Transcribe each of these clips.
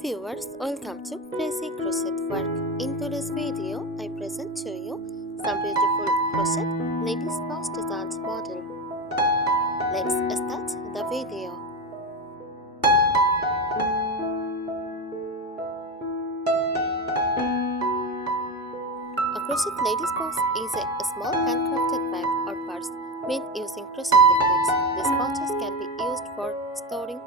viewers, welcome to Crazy Crochet Work. In today's video, I present to you some beautiful crochet ladies box designs model. Let's start the video. A crochet ladies box is a small handcrafted bag or purse made using crochet techniques. These pouches can be used for storing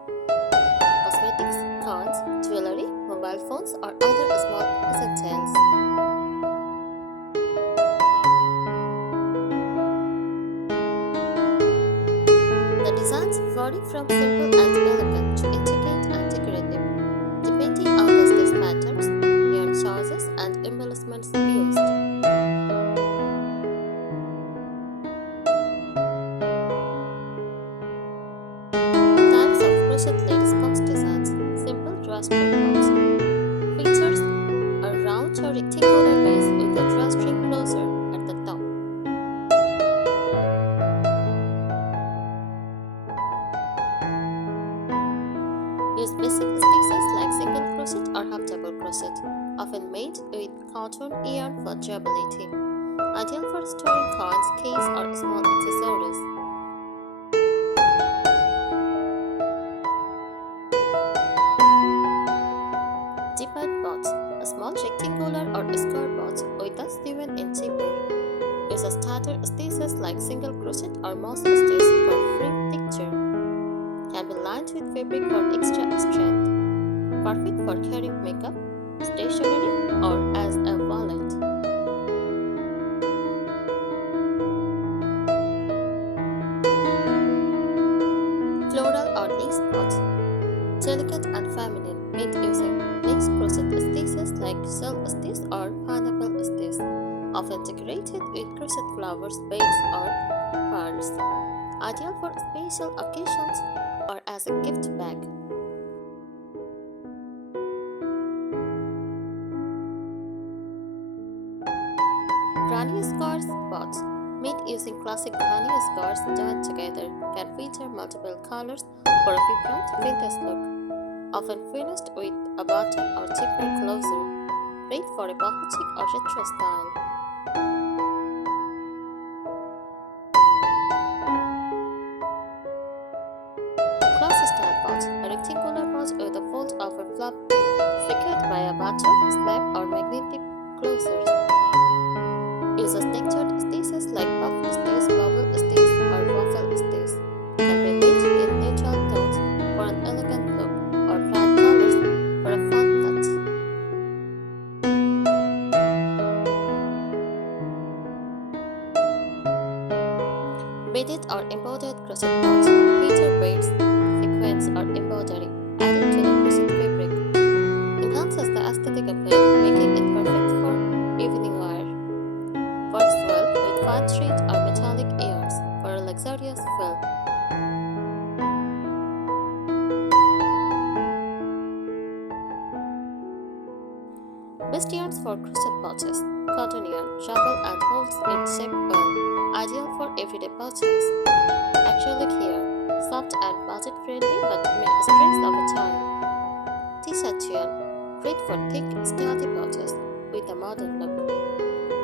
cosmetics, cards, jewelry, mobile phones, or other small essentials. The designs vary from simple and elegant to intricate and decorative, depending on the stitch patterns, yarn choices, and embellishments used. Types of crochet ladies box designs: simple drawstring box. Features a round or rectangular base with a drawstring closure at the top. Use basic stitches like single crochet or half double crochet, often made with cotton yarn for durability. Ideal for storing coins, keys, or small accessories. Zippered box, a small rectangular or square box with a 7-inch zipper. Use a starter stitches like single crochet or moss stitch for free texture. Can be lined with fabric for extra strength. Perfect for carrying makeup, stationery, or as a wallet. Floral or lace box, delicate and feminine, made using lace crochet stitches like shell stitch or pineapple stitch, often decorated with crochet flowers, beads, or pearls. Ideal for special occasions or as a gift bag. Granny scarves box, made using classic granny scarves joined together, can feature multiple colors for a vibrant vintage look. Often finished with a button or zipper closure, great for a boho or retro style. Cross style pouch, a rectangular pouch with a fold-over flap secured by a button, snap, or magnetic closures. Uses textured stitches like puff stitch, bubble stitch, or waffle stitch. Can be made in neutral tones for an elegant look, or bright colors for a fun touch. Beaded or embroidered crochet pouch, feature beads, sequins, or embroidery added to the crochet fabric. Enhances the aesthetic of it, making it perfect for evening wear. Works well with fine thread or metallic yarns for a luxurious feel. Best yarns for crochet pouches: cotton yarn, travel and holds in shape well, ideal for everyday pouches. Acrylic yarn, soft and budget friendly but may stress over time. T-shirt yarn, great for thick, sturdy pouches with a modern look.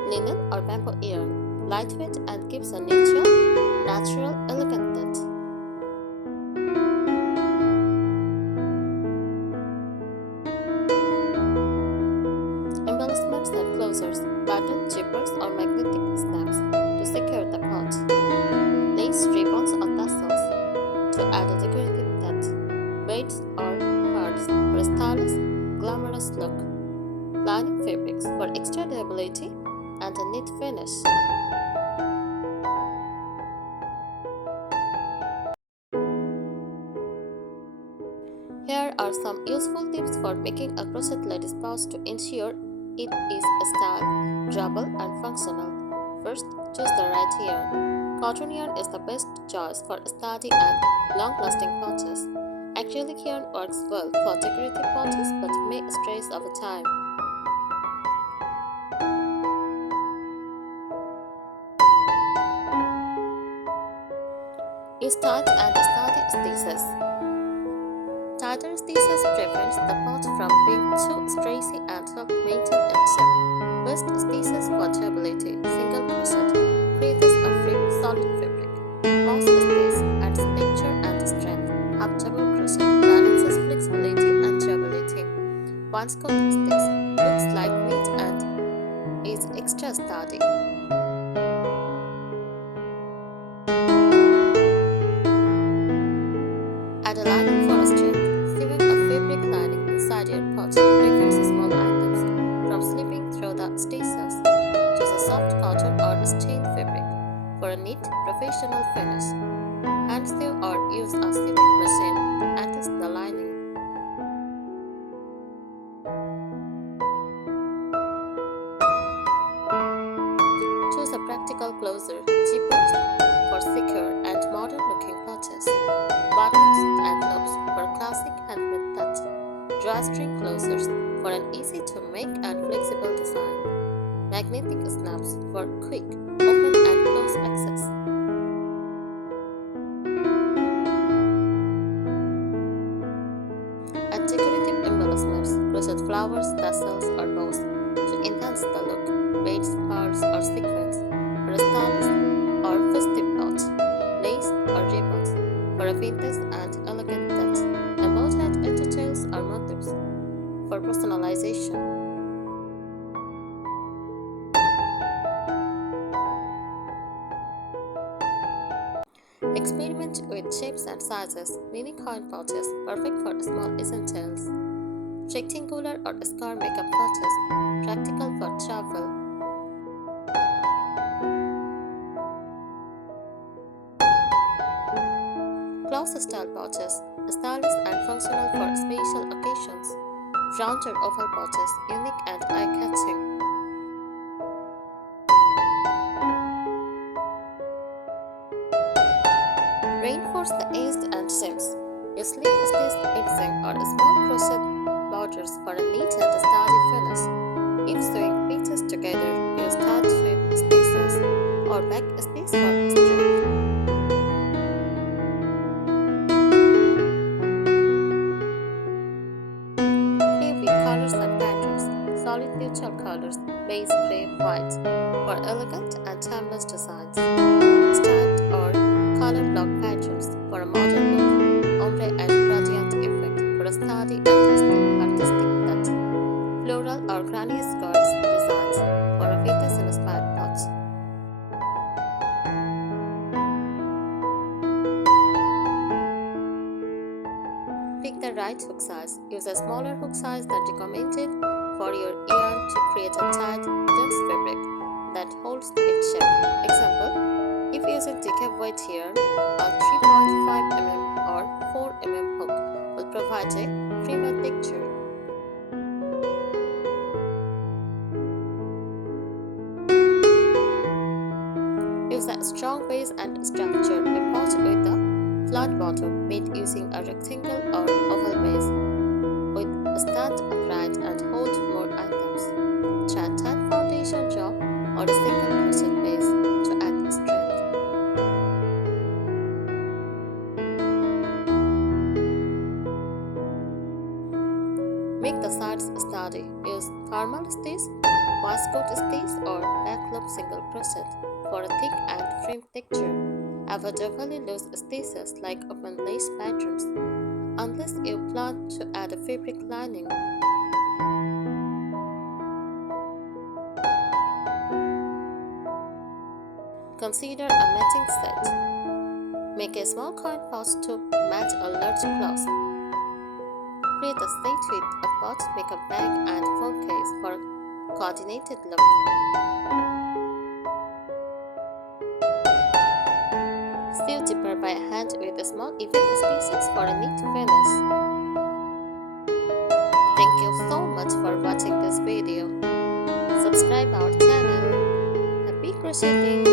Linen or bamboo yarn, lightweight and gives a natural, elegant touch. Embellishments and closures, button, zippers, or magnetic snaps to secure the pouch. Lace ribbons or tassels to add a decorative touch. Beads or pearls for a stylish, glamorous look. Lining fabrics for extra durability and a neat finish. Here are some useful tips for making a crochet ladies pouch to ensure it is style, durable, and functional. First, choose the right yarn. Cotton yarn is the best choice for sturdy and long-lasting pouches. Acrylic yarn works well for decorative pouches but may stress over time. Use tight and sturdy stitches. Tie Wider thesis prevents the pot from being too stressy and help maintain its shape. Best thesis for durability. Single crochet creates a free solid fabric. Mouse space adds texture and strength. Half double crochet balances flexibility and durability. One scoop stitch looks like neat and is extra sturdy. Add a lining for a strength. Sewing a fabric lining inside your pot prevents small items from slipping through the stitches. Choose a soft cotton or stained fabric for a neat, professional finish. Hand sew or use a sewing machine to attach the lining. Choose a practical closure, cheaper for secure and modern-looking pouches. Buttons and loops for classic handmade touch. Drawstring closures for an easy-to-make and flexible design. Magnetic snaps for quick open and close access. And decorative embellishments, crochet flowers, tassels, or bows to enhance the look. Beads, pearls, or sequins for a stylish or festive pouch. Lace or ribbons for a vintage and elegant touch. Embroidered details or motifs for personalization. Experiment with shapes and sizes. Mini coin pouches, perfect for small essentials. Rectangular or square makeup pouches, practical for travel. Cloth style pouches, stylish and functional for special occasions. Round or oval pouches, unique and eye-catching. Reinforce the edges and seams. Use sleeve stitched edging or small crochet borders for a neat and sturdy finish. If sewing pieces together, use tight sweep stitches or back stitch for strength. Play with colors and patterns. Solid neutral colors, beige, gray, white for elegant and timeless designs. Striped or color block patterns for a modern look. Ombre and gradient effect for a sturdy and artistic touch. Floral or granny skirts designs for a vintage-inspired touch. Pick the right hook size. Use a smaller hook size than recommended for your yarn to create a tight, dense fabric that holds its shape. Example, if using decaf weight here, a 3.5 mm or 4 mm hook will provide a firmer texture. Use a strong base and structure a pouch with a flat bottom made using a rectangle or oval base with a stand upright and hold more items. Try a tight foundation job or a single crochet base to add strength. Make the sides sturdy. Use caramel stitch, waistcoat stitch or back loop single crochet for a thick and firm texture. Avoid overly loose stitches like open lace patterns, unless you plan to add a fabric lining. Consider a matching set. Make a small coin pouch to match a large cloth. Create a set with a pouch, make a bag and phone case for a coordinated look. Sew deeper by hand with a small even stitches for a neat finish. Thank you so much for watching this video. Subscribe our channel. Happy crocheting!